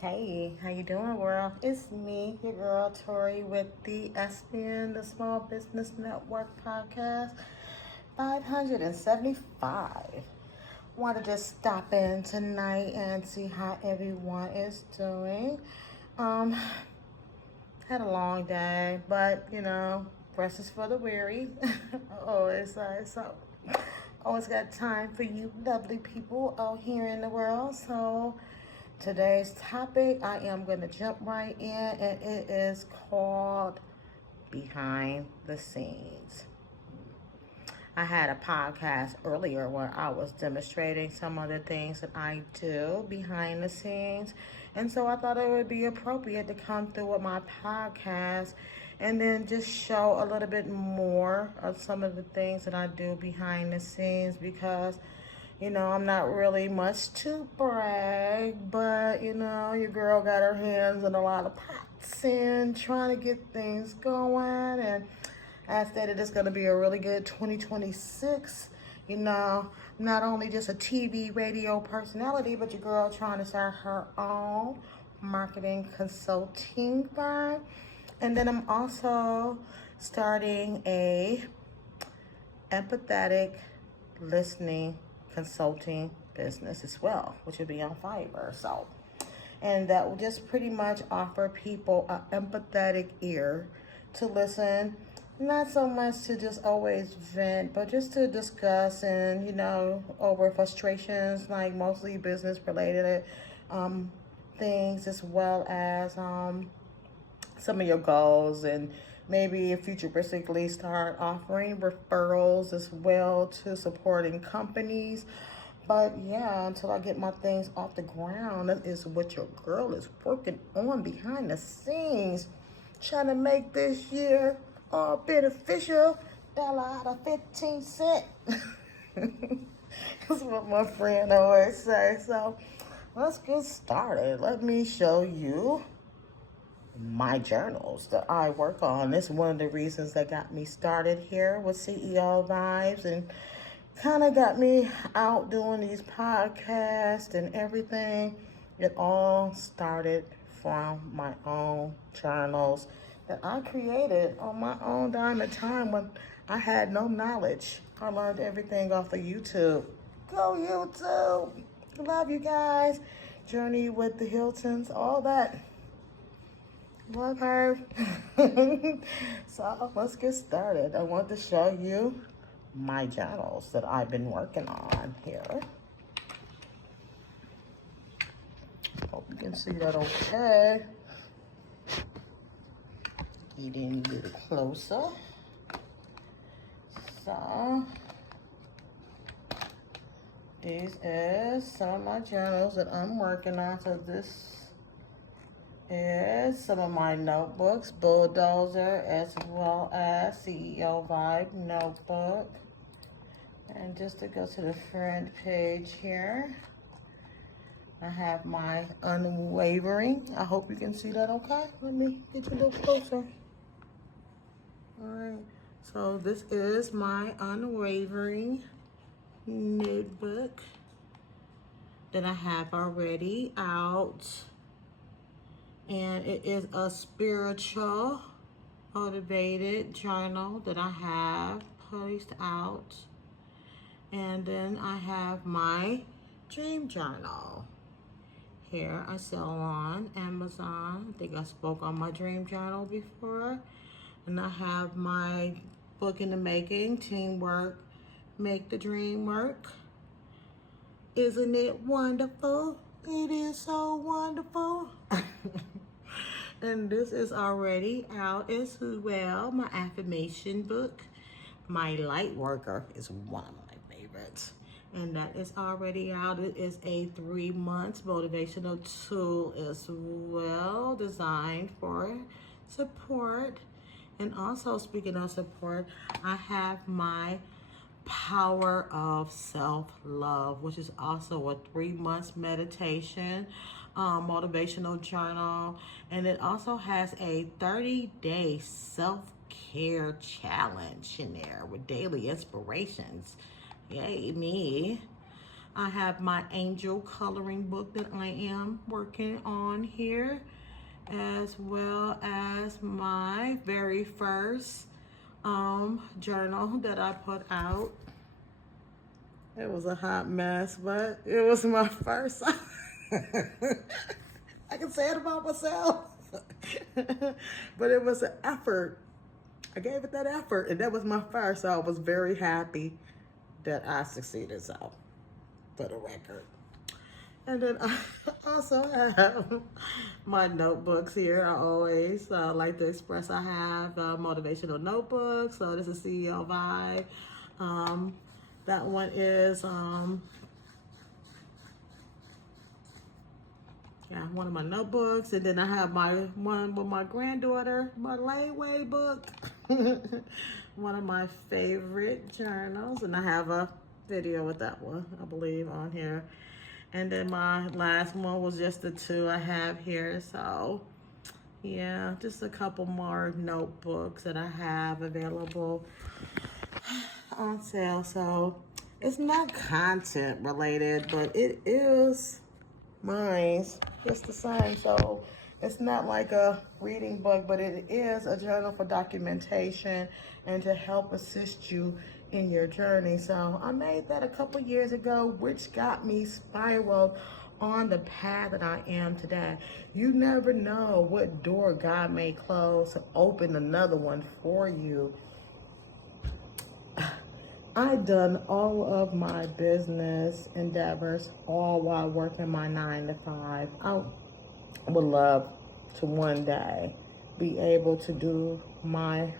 Hey, how you doing, world? It's me, your girl Tori, with the SBN, the Small Business Network podcast, 575. Want to just stop in tonight and see how everyone is doing. Um, Had a long day, but rest is for the weary. I always say so. Always got time for you lovely people out here in the world. So today's topic, I am going to jump right in, and it is called Behind the Scenes. I had a podcast earlier where I was demonstrating some of the things that I do behind the scenes. And so I thought it would be appropriate to come through with my podcast and then just show a little bit more of some of the things that I do behind the scenes because I'm not really much to brag, but your girl got her hands in a lot of pots and trying to get things going. And I stated it's going to be a really good 2026. Not only just a TV, radio personality, but your girl trying to start her own marketing consulting firm. And then I'm also starting a empathetic listening consulting business as well, which will be on Fiverr. And that will just pretty much offer people an empathetic ear to listen, not so much to just always vent, but just to discuss and, over frustrations, like mostly business related things, as well as some of your goals, and maybe futuristically start offering referrals as well to supporting companies. But yeah, until I get my things off the ground, that is what your girl is working on behind the scenes, trying to make this year all beneficial. Dollar out of 15 cents. That's what my friend always says. So let's get started. Let me show you my journals that I work on. This is one of the reasons that got me started here with CEO Vibes and kind of got me out doing these podcasts and everything. It all started from my own journals that I created on my own dime and time when I had no knowledge. I learned everything off of YouTube. Go YouTube! Love you guys. Journey with the Hiltons, all that. Love her. So let's get started. I want to show you my journals that I've been working on here. Hope you can see that okay. Get in a little closer. So these is some of my journals that I'm working on. So this is some of my notebooks, Bulldozer, as well as CEO Vibe notebook. And just to go to the front page here, I have my Unwavering. I hope you can see that okay. Let me get you a little closer. All right, so this is my Unwavering notebook that I have already out. And it is a spiritual motivated journal that I have placed out. And then I have my dream journal. Here I sell on Amazon. I think I spoke on my dream journal before. And I have my book in the making, Teamwork, Make the Dream Work. Isn't it wonderful? It is so wonderful. And this is already out as well. My affirmation book. My light worker is one of my favorites. And that is already out. It is a 3-month motivational tool as well, designed for support. And also, speaking of support, I have my Power of Self-Love, which is also a 3-month meditation, motivational journal. And it also has a 30-day self-care challenge in there with daily inspirations. Yay, me. I have my angel coloring book that I am working on here, as well as my very first journal that I put out. It was a hot mess, but it was my first. I can say it about myself. But it was an effort. I gave it that effort, and that was my first, so I was very happy that I succeeded, so, for the record. And then I also have my notebooks here. I always like to express I have motivational notebooks. So this is CEO Vibe. That one is one of my notebooks. And then I have my one with my granddaughter, my layaway book. One of my favorite journals. And I have a video with that one, I believe, on here. And then my last one was just the two I have here. So yeah, just a couple more notebooks that I have available on sale. So it's not content related, but it is mine just the same. So it's not like a reading book, but it is a journal for documentation and to help assist you in your journey. So I made that a couple years ago, which got me spiraled on the path that I am today. You never know what door God may close to open another one for you. I done all of my business endeavors all while working my 9 to 5. I would love to one day be able to do my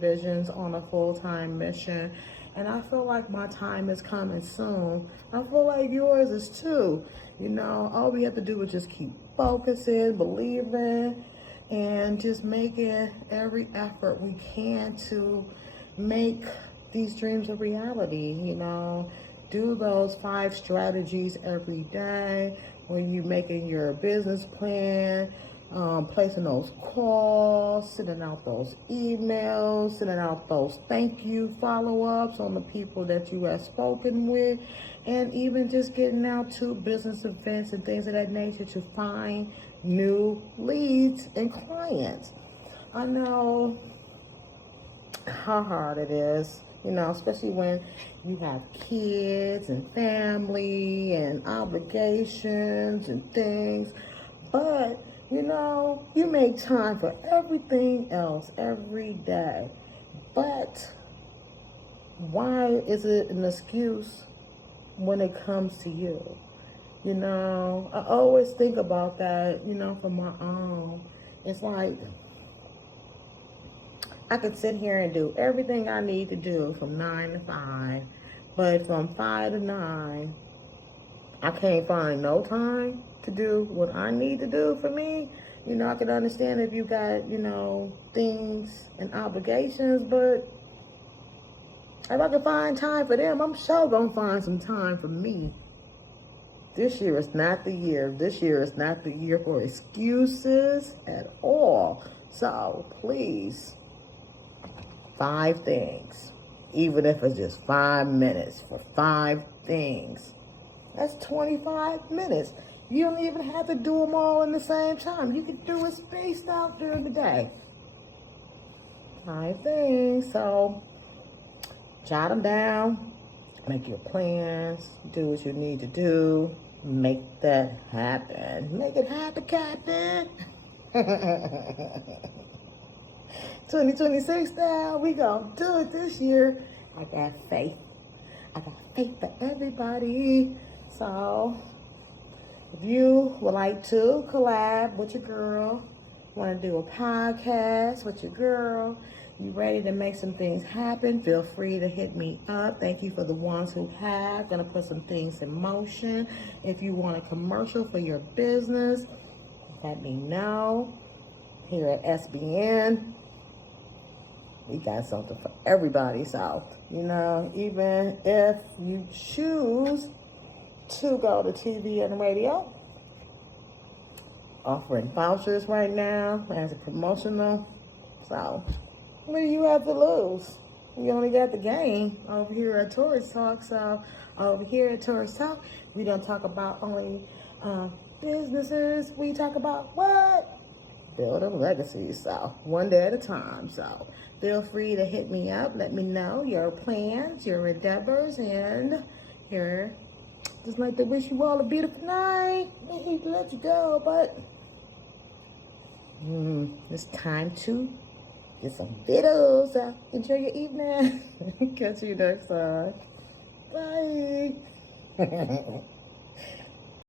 visions on a full-time mission, and I feel like my time is coming soon. I feel like yours is too. You know, all we have to do is just keep focusing, believing, and just making every effort we can to make these dreams a reality. You know, do those 5 strategies every day when you're making your business plan, placing those calls, sending out those emails, sending out those thank you follow-ups on the people that you have spoken with, and even just getting out to business events and things of that nature to find new leads and clients. I know how hard it is, you know, especially when you have kids and family and obligations and things. But, you know, you make time for everything else every day. But why is it an excuse when it comes to you? You know, I always think about that, you know, for my own. It's like, I could sit here and do everything I need to do from 9 to 5, but from 5 to 9, I can't find no time to do what I need to do for me. You know, I can understand if you got, you know, things and obligations, but if I can find time for them, I'm sure gonna find some time for me. This year is not the year. This year is not the year for excuses at all. So please, 5 things, even if it's just 5 minutes for 5 things. That's 25 minutes. You don't even have to do them all in the same time. You can do it spaced out during the day. 5 things. So jot them down, make your plans, do what you need to do, make that happen. Make it happen, Captain. 2026 now, we gonna do it this year. I got faith. I got faith for everybody. So if you would like to collab with your girl, want to do a podcast with your girl, you ready to make some things happen, feel free to hit me up. Thank you for the ones who have. Gonna put some things in motion. If you want a commercial for your business, let me know. Here at SBN, we got something for everybody. So, you know, even if you choose to go to TV and radio, offering vouchers right now as a promotional. So, what do you have to lose? We only got the game over here at Tori's Talk. So over here at Tori's Talk, we don't talk about only businesses. We talk about what? Building legacies. So one day at a time. So feel free to hit me up. Let me know your plans, your endeavors, and here. Just like to wish you all a beautiful night. I hate to let you go, but it's time to get some videos. Enjoy your evening. Catch you next time. Bye.